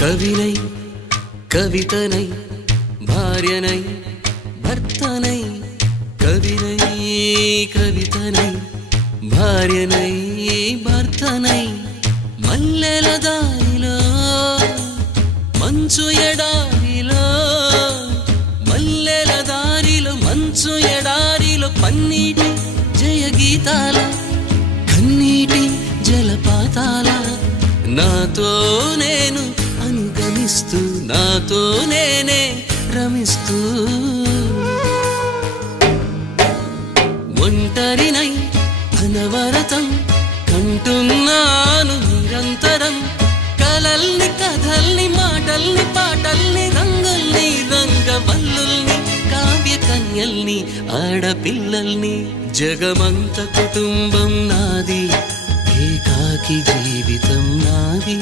కవినై కవితనై భార్యనై భర్తనై కవినై కవితనై భార్యనై భర్తనై మల్లెల దారిలో మంచు ఎడారిలో మల్లెల దారిలో మంచు ఎడారిలో పన్నీటి జయగీతాల కన్నీటి జలపాతాల నాతో నేను అనుగమిస్తూ నాతో నేనే రమిస్తూ ఒంటరినై అనవరతం కంటున్నాను నిరంతరం కలల్ని కథల్ని మాటల్ని పాటల్ని రంగుల్ని రంగవల్లుల్ని కావ్య కన్యల్ని ఆడపిల్లల్ని జగమంత కుటుంబం నాది ఏకాకి జీవితం నాది